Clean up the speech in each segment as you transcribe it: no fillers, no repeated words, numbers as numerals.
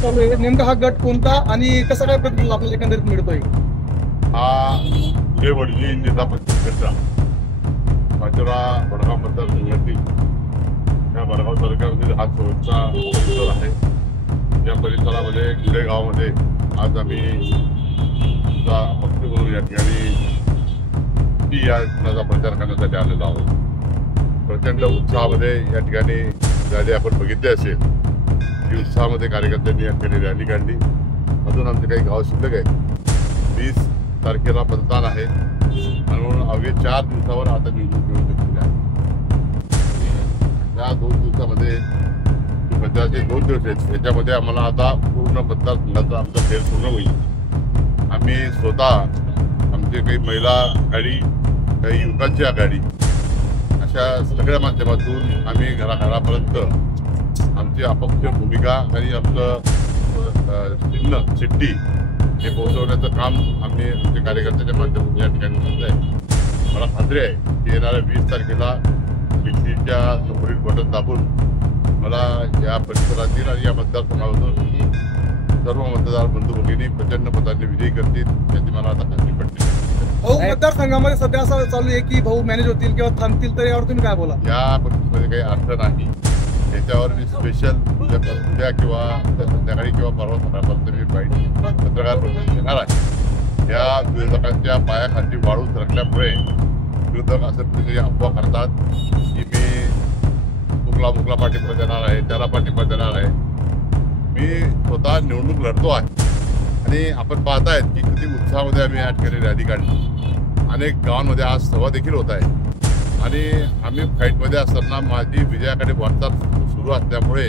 चालू आहे, नेमका हा गट कोणता आणि कसा काय प्रतिसाद आपल्याला एकंदरीत मिळतोय? हा वडजी नेता पक्षाचा पाचोरा भडगाव मतदारसंघातील या भडगाव तालुक्यामध्ये हा शेवटचा परिसर आहे। या परिसरामध्ये गुडे गावामध्ये आज आम्ही पक्ष म्हणून या ठिकाणी या कुणाचा प्रचार करण्यासाठी आलेलो आहोत। प्रचंड उत्साहामध्ये या ठिकाणी रॅली आपण बघितली असेल की उत्साहामध्ये कार्यकर्त्यांनी या ठिकाणी रॅली काढली। अजून आमचे काही गाव शिल्लक आहे। 20 तारखेला मतदान आहे म्हणून अवघे 4 दिवसावर आता निवडणूक घेऊन घेतलेली आहे। या 2 दिवसामध्ये मतदानाचे 2 दिवस आहेत, याच्यामध्ये आम्हाला आता पूर्ण मतदारसंघाचा आमचा फेर पूर्ण होईल। आम्ही स्वतः आमचे काही महिला आघाडी, काही युवकांची आघाडी अशा सगळ्या माध्यमातून आम्ही घराघरापर्यंत आमची अपक्ष भूमिका आणि आपलं चिन्ह चिठ्ठी हे पोहोचवण्याचं काम आम्ही आमच्या कार्यकर्त्याच्या माध्यमातून या ठिकाणी करत आहे। मला खात्री आहे की येणाऱ्या 20 तारखेला चिठ्ठीच्या समोरील बटन दाबून मला या परिसरातील आणि या मतदारसंघातून सर्व मतदार बंधू भगिनी प्रचंड मतांनी विजयी करतील याची मला आता खात्री पडते। मतदारसंघामध्ये सध्या असं चालू आहे की भाऊ मॅनेज होतील किंवा थांबतील, तर यावर तुम्ही काय बोला? या परिस्थितीमध्ये काही अर्थ नाही। याच्यावर मी स्पेशल उद्या किंवा संध्याकाळी किंवा परवा सकाळपर्यंत मी पत्रकार परिषद घेणार आहे। या विरोधकांच्या पायाखाली वाळू सरकल्यामुळे विरोधक असं कुठेतरी अफवा करतात की मी मुकला पाठिंबा देणार आहे, त्याला पाठिंबा देणार आहे। मी स्वतः निवडणूक लढतो आहे आणि आपण पाहतायत की किती उत्साहामध्ये आम्ही या ठिकाणी रॅली काढली। अनेक गावांमध्ये आज सभा देखील होत आहे आणि आम्ही फाईटमध्ये असताना माझी विजयाकडे वाटचाल सुरू असल्यामुळे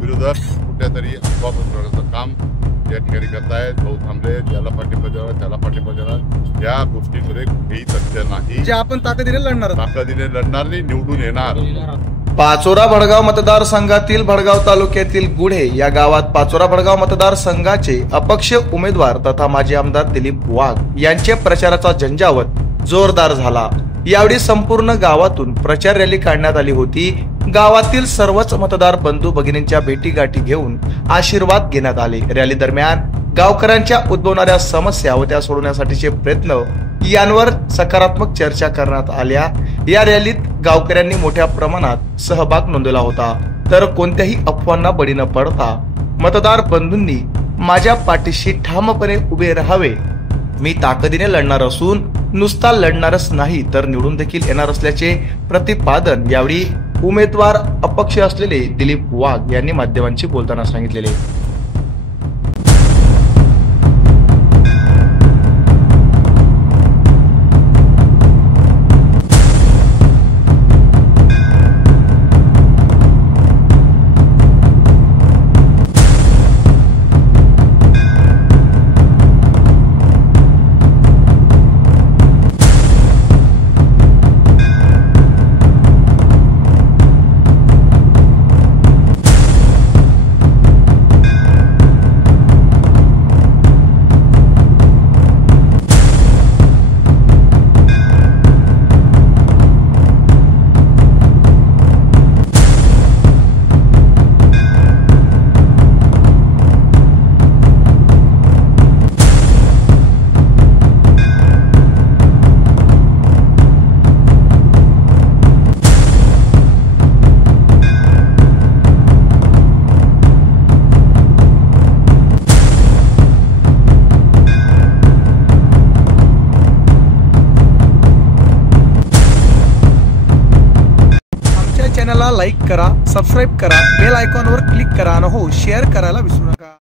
विरोधक कुठेतरी अफवा पसरवण्याचं काम या ठिकाणी करतायत। भाऊ थांबले, त्याला पाठिंबा देणार, त्याला पाठिंबा देणार, या गोष्टींमध्ये कुठेही तथ्य नाही। जे आपण ताकदीने लढणार नाही, निवडून येणार। पाचोरा भडगाव मतदारसंघातील भडगाव तालुक्यातील गुढे या गावात पाचोरा भडगाव मतदारसंघाचे अपक्ष उमेदवार तथा माजी आमदार दिलीप वाघ यांचे प्रचाराचा झंझावत जोरदार झाला। यावेळी संपूर्ण गावातून प्रचार रॅली काढण्यात आली होती। गावातील सर्वच मतदार बंधू भगिनींच्या भेटीगाठी घेऊन आशीर्वाद घेण्यात आले। रॅली दरम्यान गावकऱ्यांच्या उद्भवणाऱ्या समस्या व त्या सोडवण्यासाठीचे प्रयत्न यांवर सकारात्मक चर्चा करण्यात आल्या। या रॅलीत गावकऱ्यांनी मोठ्या प्रमाणात सहभाग नोंदवला होता। तर कोणत्याही अफवांना बळी न पडता मतदार बंधूंनी माझ्या पाठीशी ठामपणे उभे राहावे, मी ताकदीने लढणार असून नुसता लढणारच नाही तर निवडून देखील येणार असल्याचे प्रतिपादन यावेळी उमेदवार अपक्ष असलेले दिलीप वाघ यांनी माध्यमांशी बोलताना सांगितलेले। चॅनलला लाईक करा, सबस्क्राईब करा, बेल आयकॉनवर क्लिक करा आणि हो शेअर करायला विसरू नका।